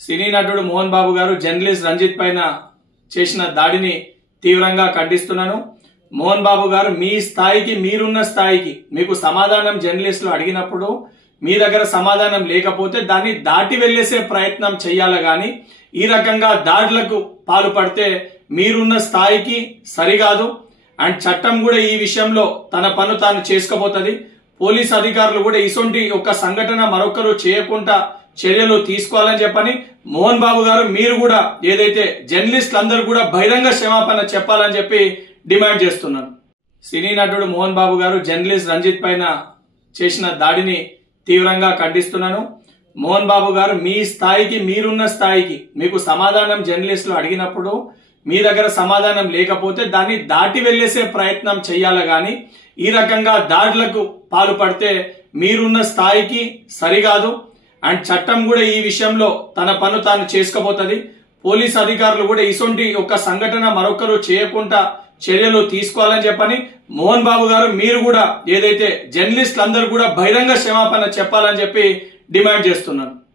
సినీ నటుడు మోహన్ బాబు గారు జర్నలిస్ట్ రంజిత్ పైన చేసిన దాడిని తీవ్రంగా ఖండిస్తున్నాను. మోహన్ బాబు గారు మీ స్థాయికి మీరున్న స్థాయికి మీకు సమాధానం జర్నలిస్టులు అడిగినప్పుడు మీ దగ్గర సమాధానం లేకపోతే దాన్ని దాటి వెళ్లేసే ప్రయత్నం చేయాలి గాని ఈ రకంగా దాడులకు పాల్పడితే మీరున్న స్థాయికి సరికాదు. అండ్ చట్టం కూడా ఈ విషయంలో తన పను తాను చేసుకోబోతుంది. పోలీస్ అధికారులు కూడా ఇసొంటి ఒక సంఘటన మరొకరు చేయకుండా చర్యలు తీసుకోవాలని చెప్పని మోహన్ బాబు గారు మీరు కూడా ఏదైతే జర్నలిస్టులు అందరూ కూడా బహిరంగ క్షమాపణ చెప్పాలని చెప్పి డిమాండ్ చేస్తున్నాను. సినీ నటుడు మోహన్ బాబు గారు జర్నలిస్ట్ రంజిత్ పైన చేసిన దాడిని తీవ్రంగా ఖండిస్తున్నాను. మోహన్ బాబు గారు మీ స్థాయికి మీరున్న స్థాయికి మీకు సమాధానం జర్నలిస్టులు అడిగినప్పుడు మీ దగ్గర సమాధానం లేకపోతే దాన్ని దాటి వెళ్లేసే ప్రయత్నం చేయాలి గాని ఈ రకంగా దాడులకు పాల్పడితే మీరున్న స్థాయికి సరికాదు. అండ్ చట్టం కూడా ఈ విషయంలో తన పను తాను చేసుకోబోతుంది. పోలీస్ అధికారులు కూడా ఇసొంటి ఒక సంఘటన మరొకరు చేయకుండా చర్యలు తీసుకోవాలని చెప్పని మోహన్ బాబు గారు మీరు కూడా ఏదైతే జర్నలిస్టులు అందరూ కూడా బహిరంగ క్షమాపణ చెప్పాలని చెప్పి డిమాండ్ చేస్తున్నాను.